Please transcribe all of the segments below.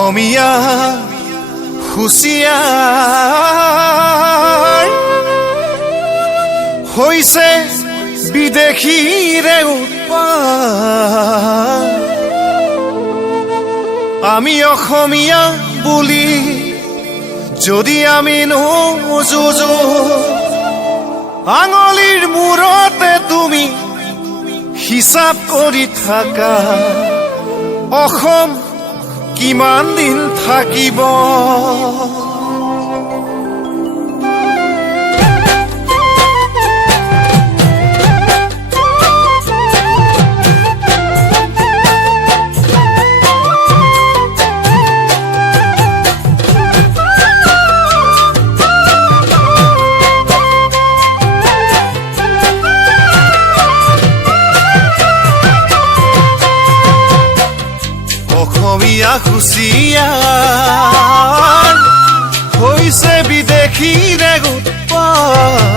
অসমীয়া হুঁচিয়াৰ হৈছে বিদেশীৰে উৎপাত। আমি অসমীয়া বুলি যদি আমি নোযুঁজো, আঙুলিৰ মূৰতে তুমি হিচাপ কৰি থাকা, অসম কিমান দিন থাকিব? অসমীয়া হুঁচিয়াৰ হৈছে বিদেশীৰে উৎপাত।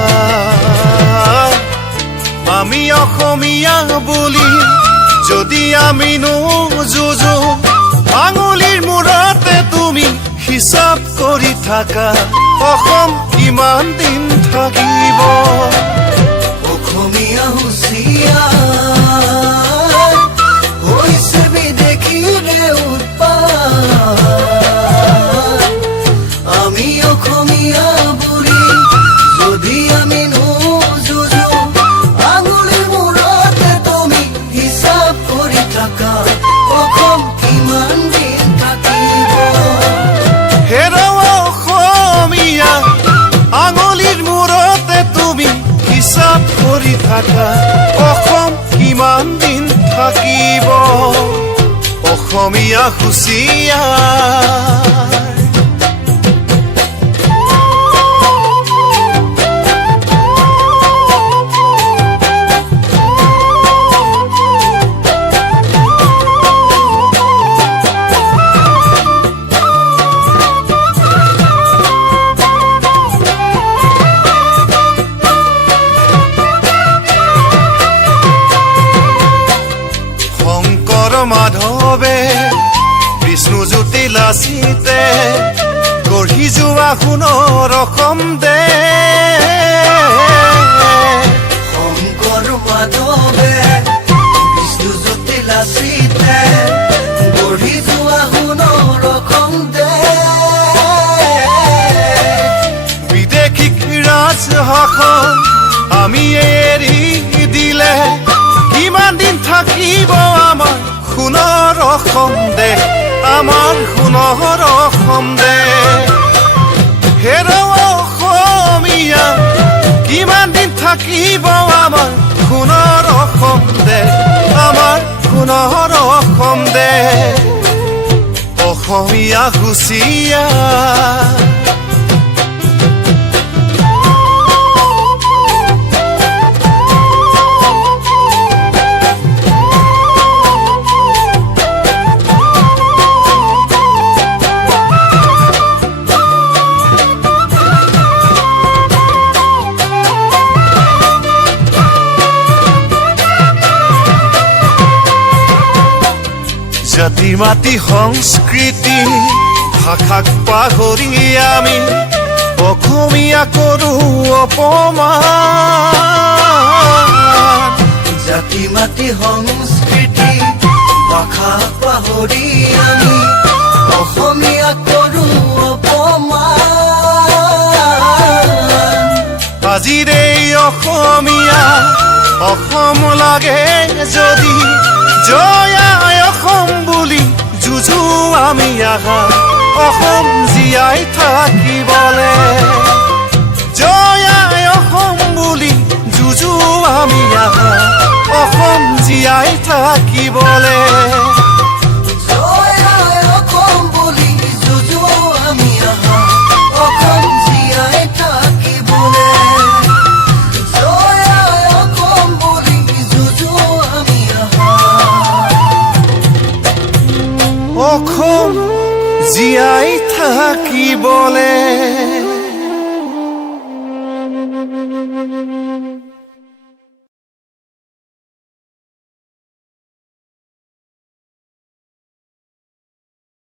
আমি অসমীয়া বুলি যদি আমি নোযুঁজো, আঙুলিৰ মূৰতে তুমি হিচাপ কৰি থাকা, অসম কিমান দিন থাকিব? অসমীয়া হুঁচিয়াৰ হৈছে বিদেশীৰে উৎপাত। আমি অসমীয়া বুলি যদি আমি নোযুঁজো, আঙুলিৰ মূৰতে তুমি হিচাপ কৰি থাকা, অসম কিমান দিন থাকিব? হেৰৌ অসমীয়া, আঙুলিৰ মূৰতে তুমি হিচাপ কৰি থাকা, অসম কিমান দিন থাকিব? অসমীয়া হুঁচিয়াৰ মাধৱে বিষ্ণুজ্যোতি লাচিতে গঢ়ি যোৱা সোণৰ অসম দেশ। শংকৰ মাধৱে বিষ্ণুজ্যোতি লাচিতে গঢ়ি যোৱা সোণৰ অসম দেশ। বিদেশীক ৰাজশাসন আমি এৰি দিলে কিমান দিন থাকিব আমাৰ সোণৰ অসম দেশ, আমাৰ সোণৰ অসম দেশ? হেৰৌ অসমীয়া, কিমান দিন থাকিব আমাৰ সোণৰ অসম দেশ, আমাৰ সোণৰ অসম দেশ? অসমীয়া হুঁচিয়াৰ জাতি মাটি সংস্কৃতি ভাষাক পাহৰি আমি অসমীয়া কৰোঁ অপমান। জাতি মাটি সংস্কৃতি ভাষা পাহৰি আমি অসমীয়া কৰোঁ অপমান। আজিৰ এই অসমীয়া, অসম লাগে যদি, জয় আই অসম বুলি যুঁজো আমি আহা, অসম জীয়াই থাকিবলে। জয় আই অসম বুলি যুঁজো আমি আহা, অসম জীয়াই থাকিবলে। জয় আই অসম বুলি যুঁজো আমি আহা, অসম জীয়াই থাকিবলে। জয় আই অসম বুলি যুঁজো আমি আহা, অসম জীয়াই থাকিবলে।